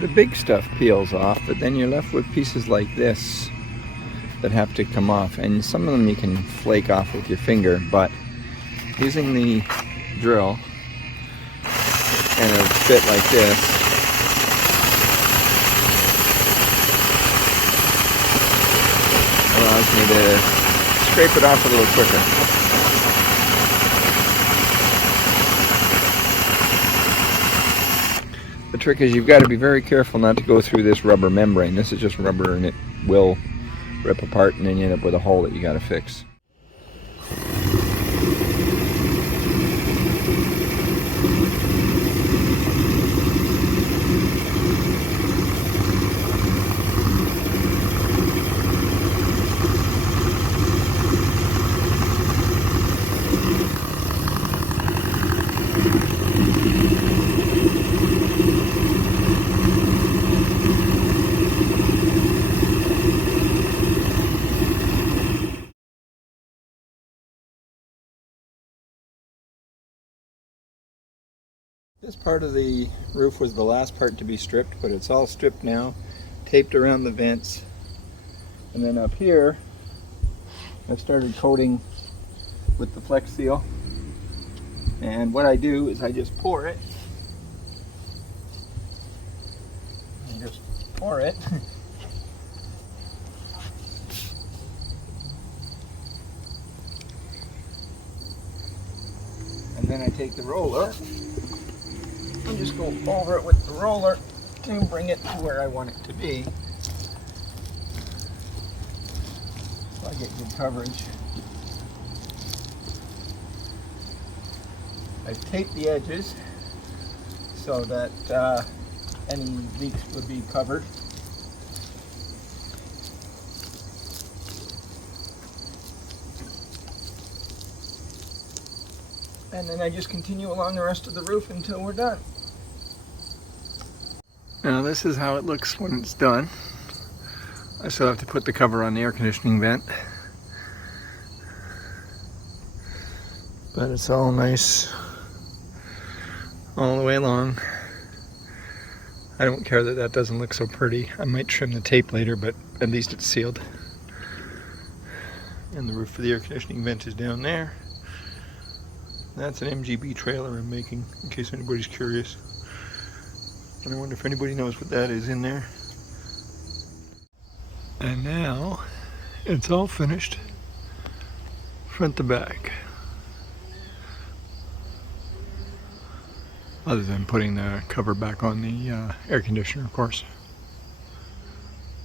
the big stuff peels off, but then you're left with pieces like this that have to come off, and some of them you can flake off with your finger, but using the drill and a bit like this allows me to scrape it off a little quicker. The trick is you've got to be very careful not to go through this rubber membrane. This is just rubber and it will rip apart, and then you end up with a hole that you got to fix. This part of the roof was the last part to be stripped, but it's all stripped now, taped around the vents. And then up here, I've started coating with the Flex Seal. And what I do is I just pour it. And just pour it. And then I take the roller and just go over it with the roller to bring it to where I want it to be. So I get good coverage. I've taped the edges so that any leaks would be covered. And then I just continue along the rest of the roof until we're done. Now this is how it looks when it's done. I still have to put the cover on the air conditioning vent. But it's all nice all the way along. I don't care that that doesn't look so pretty. I might trim the tape later, but at least it's sealed. And the roof for the air conditioning vent is down there. That's an MGB trailer I'm making, in case anybody's curious. And I wonder if anybody knows what that is in there. And now, it's all finished, front to back. Other than putting the cover back on the air conditioner, of course.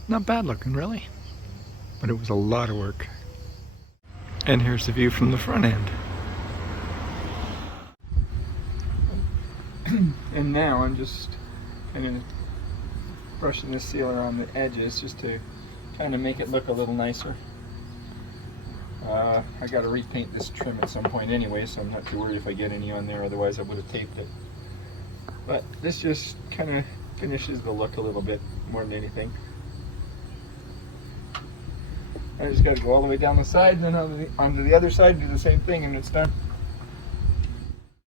Not bad looking, really. But it was a lot of work. And here's the view from the front end. And now I'm just kind of brushing this sealer on the edges just to kind of make it look a little nicer. I got to repaint this trim at some point anyway, so I'm not too worried if I get any on there, otherwise I would have taped it. But this just kind of finishes the look a little bit more than anything. I just got to go all the way down the side and then onto the other side, do the same thing, and it's done.